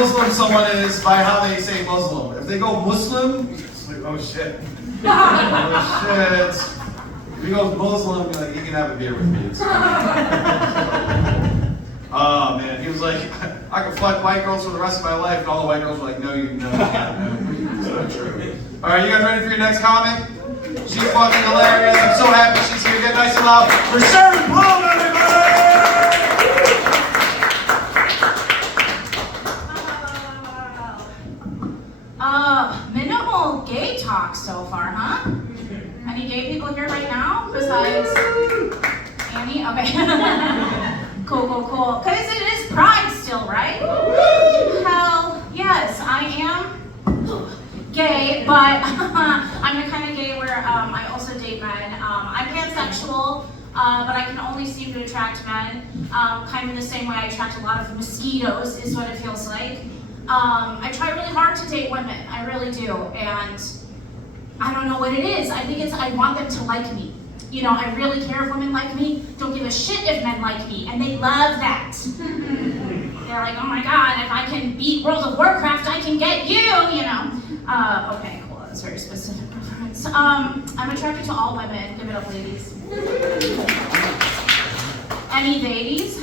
Muslim someone is by how they say Muslim. If they go Muslim, it's like, oh shit. Oh shit. If he goes Muslim, you're like, you can have a beer with me. It's oh man, he was like, I could fuck white girls for the rest of my life, and all the white girls were like, no, you can't. No. It's not true. All right, you guys ready for your next comic? She's fucking hilarious. I'm so happy she's here. Get nice and loud for Sharon Bloom, everybody! Minimal gay talk so far, huh? Any gay people here right now besides Annie? Okay. Cool. Because it is Pride still, right? Hell yes, I am gay, but I'm the kind of gay where I also date men. I'm pansexual, but I can only seem to attract men, kind of in the same way I attract a lot of mosquitoes, is what it feels like. I try really hard to date women, I really do, and I don't know what it is. I think it's I want them to like me. You know, I really care if women like me, don't give a shit if men like me, and they love that. They're like, oh my god, if I can beat World of Warcraft, I can get you, you know. Okay, cool, that's a very specific reference. I'm attracted to all women. Give it up, ladies. Any ladies?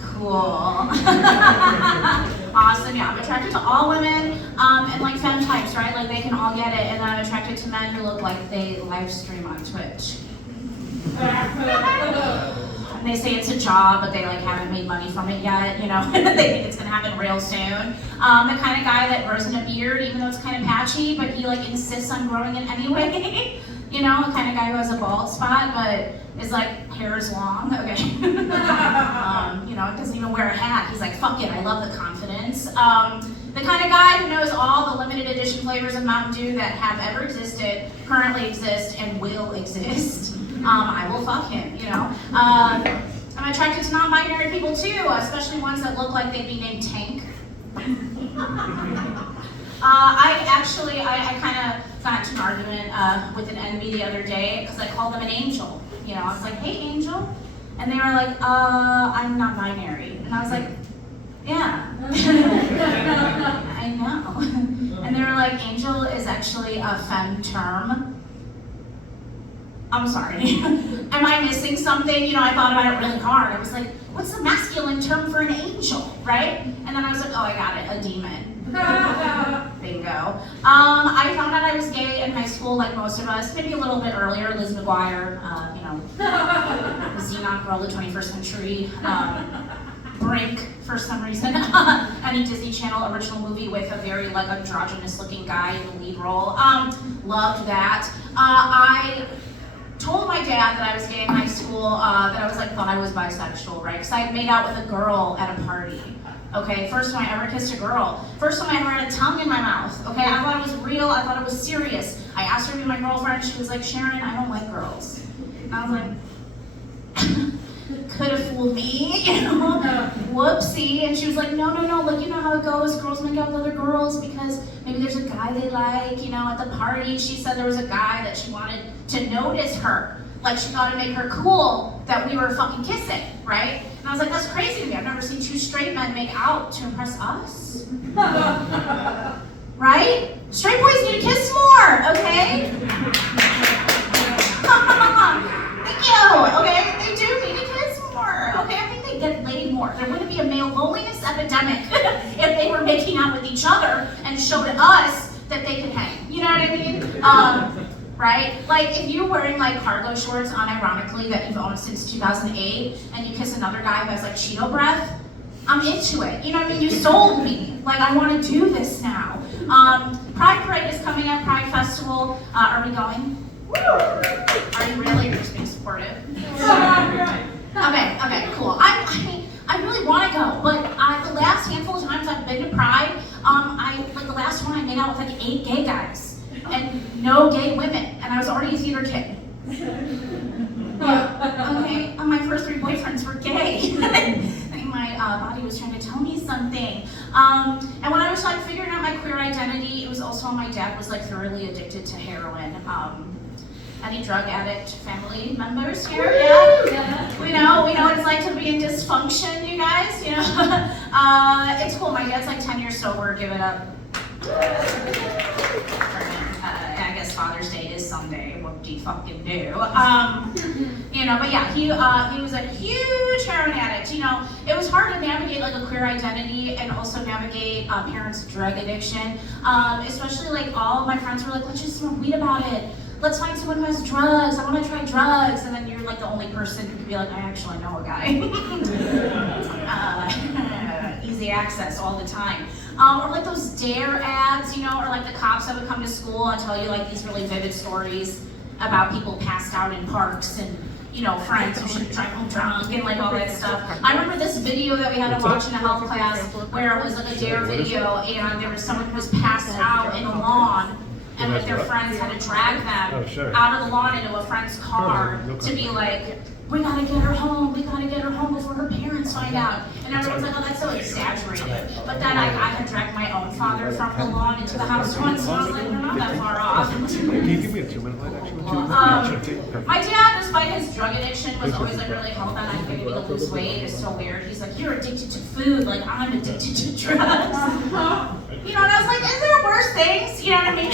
Cool. Awesome, yeah, I'm attracted to all women, and like femme types, right? Like they can all get it, and then I'm attracted to men who look like they live stream on Twitch. And they say it's a job, but they like haven't made money from it yet, you know? They think it's gonna happen real soon. The kind of guy that grows in a beard, even though it's kind of patchy, but he like insists on growing it anyway. You know, the kind of guy who has a bald spot, but is like, hair is long, okay. You know, doesn't even wear a hat. He's like, fuck it, I love the confidence. The kind of guy who knows all the limited edition flavors of Mountain Dew that have ever existed, currently exist, and will exist. I will fuck him, you know. I'm attracted to non-binary people too, especially ones that look like they'd be named Tank. I kind of got into an argument with an enemy the other day because I called them an angel. You know, I was like, hey, angel. And they were like, I'm not binary. And I was like, yeah. I know. And they were like, angel is actually a femme term. I'm sorry. Am I missing something? You know, I thought about it really hard. I was like, what's the masculine term for an angel, right? And then I was like, oh, I got it, a demon. Bingo. I found out I was gay in high school, like most of us, maybe a little bit earlier. Liz McGuire, you know, Xenon Girl of the 21st Century, Brink, for some reason. Any Disney Channel original movie with a very like androgynous looking guy in the lead role. Loved that. I told my dad that I was gay in high school, that I was like, thought I was bisexual, right? Because I had made out with a girl at a party. Okay, first time I ever kissed a girl. First time I ever had a tongue in my mouth. Okay, I thought it was real, I thought it was serious. I asked her to be my girlfriend, she was like, Sharon, I don't like girls. And I was like, could have fooled me, you know, whoopsie. And she was like, no, look, you know how it goes, girls make out with other girls because maybe there's a guy they like, you know, at the party. She said there was a guy that she wanted to notice her. Like she thought it'd make her cool that we were fucking kissing, right? And I was like, that's crazy to me. I've never seen two straight men make out to impress us. Right? Straight boys need to kiss more, okay? Thank you, okay? They do need to kiss more, okay? I think they get laid more. There wouldn't be a male loneliness epidemic if they were making out with each other and showed us that they could hang. You know what I mean? Right? Like if you're wearing like cargo shorts unironically that you've owned since 2008 and you kiss another guy who has like Cheeto breath, I'm into it. You know what I mean? You sold me. Like I want to do this now. Pride Parade is coming up, Pride Festival. Are we going? Are you really? You're just being supportive. Okay, cool. I really want to go, but the last handful of times I've been to Pride, like the last one I made out with like 8 gay guys. And no gay women, and I was already a theater kid. Yeah, okay, my first 3 boyfriends were gay. My body was trying to tell me something. And when I was like figuring out my queer identity, it was also when my dad was like thoroughly addicted to heroin. Any drug addict family members here? Yeah. We know what it's like to be in dysfunction, you guys. You know. It's cool. My dad's like 10 years sober. Give it up. I guess Father's Day is Sunday. What do you fucking do? But yeah, he was a huge heroin addict. It was hard to navigate like a queer identity and also navigate parents' drug addiction. Especially like all of my friends were like, let's just smoke weed about it. Let's find someone who has drugs. I want to try drugs. And then you're like the only person who could be like, I actually know a guy. Easy access all the time. Or like those DARE ads, or like the cops that would come to school and tell you like these really vivid stories about people passed out in parks and, friends who shouldn't drive home drunk and like all that stuff. I remember this video that we had to watch in a health class where it was like a DARE video and there was someone who was passed out in a lawn and like their friends had to drag them out of the lawn into a friend's car to be like, we gotta get her home before her parents find out. And everyone's like, oh, that's so exaggerated. But then I had dragged my own father from the lawn into the house once, so I was like, we're not that far off. Can you give me a 2-minute light, actually? My dad, despite his drug addiction, was always like really hell bent on getting me to lose weight. It's so weird. He's like, you're addicted to food, like I'm addicted to drugs. And I was like, is there worse things? You know what I mean?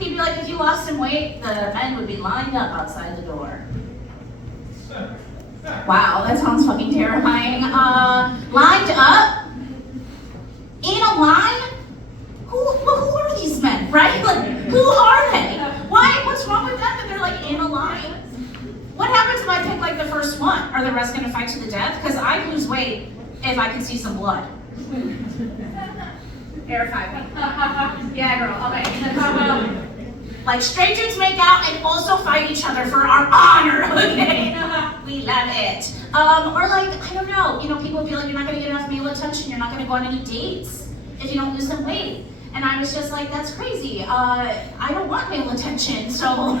He'd be like, if you lost some weight, the men would be lined up outside the door. Wow, that sounds fucking terrifying. Lined up? In a line? Who are these men, right? Like, who are they? Why? What's wrong with them that they're like in a line? What happens if I pick like the first one? Are the rest gonna fight to the death? Because I'd lose weight if I could see some blood. Air 5. Yeah, girl, okay. Like straight dudes make out and also fight each other for our honor, okay? We love it. Or like, I don't know, people feel like you're not gonna get enough male attention, you're not gonna go on any dates if you don't lose some weight. And I was just like, that's crazy. I don't want male attention, so.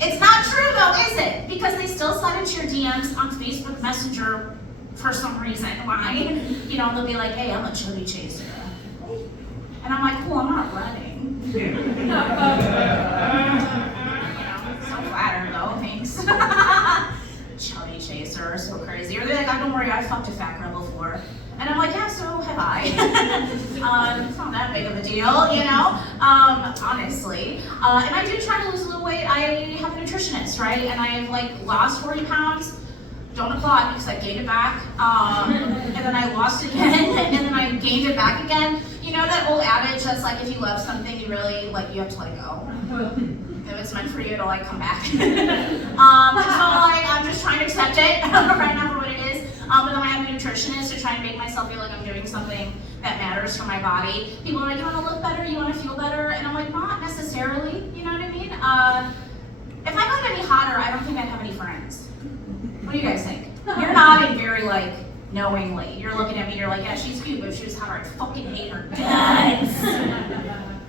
It's not true though, is it? Because they still slide into your DMs on Facebook Messenger for some reason. Why? They'll be like, hey, I'm a chubby chaser. And I'm like, cool, I'm not running. So flattered though, thanks. Chubby chaser, so crazy. Or they're like, oh, don't worry, I fucked a fat girl before. And I'm like, yeah, so have I. It's not that big of a deal, honestly. And I do try to lose a little weight. I have a nutritionist, right? And I've like lost 40 pounds. Don't applaud because I gained it back. And then I lost it again, and then I gained it back again. That old adage that's like, if you love something, you really, like, you have to let go. If it's meant for you, it'll, like, come back. So, like, I'm just trying to accept it right now for what it is. But then I have a nutritionist to try and make myself feel like I'm doing something that matters for my body. People are like, you want to look better? You want to feel better? And I'm like, not necessarily. You know what I mean? If I got any hotter, I don't think I'd have any friends. What do you guys think? You're nodding very, like, knowingly. You're looking at me, you're like, yeah, she's cute, but if she was hotter, I'd fucking hate her guts.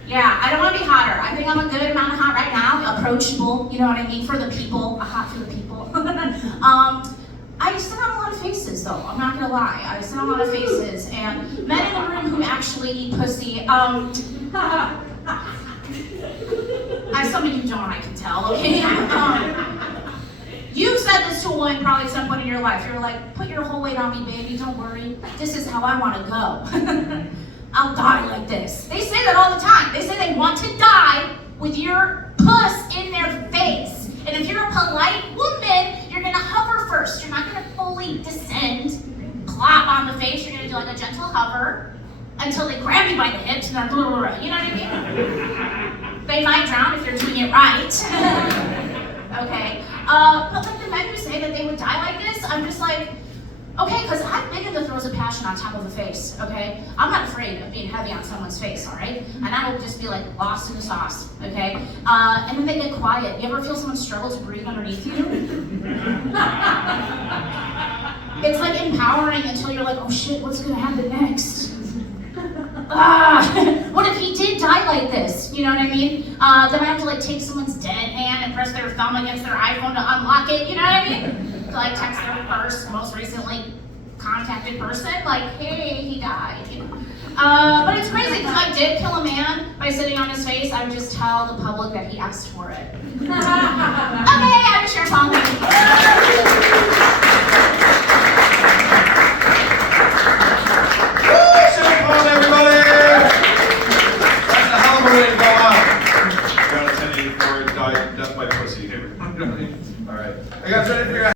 Yeah, I don't want to be hotter. I think I'm a good amount of hot right now, approachable, you know what I mean, for the people, hot for the people. I sit on a lot of faces though, I'm not gonna lie. I sit on a lot of faces, and men in the room who actually eat pussy, as some of you don't, I can tell, okay? You've said this to a woman probably at some point in your life. You're like, put your whole weight on me, baby, don't worry. This is how I want to go. I'll die like this. They say that all the time. They say they want to die with your puss in their face. And if you're a polite woman, you're going to hover first. You're not going to fully descend, plop on the face. You're going to do like a gentle hover until they grab you by the hips and they're, you know what I mean? They might drown if you're doing it right. Okay, but like the men who say that they would die like this, I'm just like, okay, because I've been in the throes of passion on top of the face, okay? I'm not afraid of being heavy on someone's face, all right? And I will just be like lost in the sauce, okay? And then they get quiet. You ever feel someone struggle to breathe underneath you? It's like empowering until you're like, oh shit, what's gonna happen next? What if he did die like this? You know what I mean? Then I have to like take someone's dead hand and press their thumb against their iPhone to unlock it. You know what I mean? To like text their first, most recently contacted person, like, hey, he died. You know? But it's crazy because I did kill a man by sitting on his face. I would just tell the public that he asked for it. Okay, I'm sure Tom. way to go out. Got a 1084, died death by pussy. You know what I mean? All right. Are you guys ready for your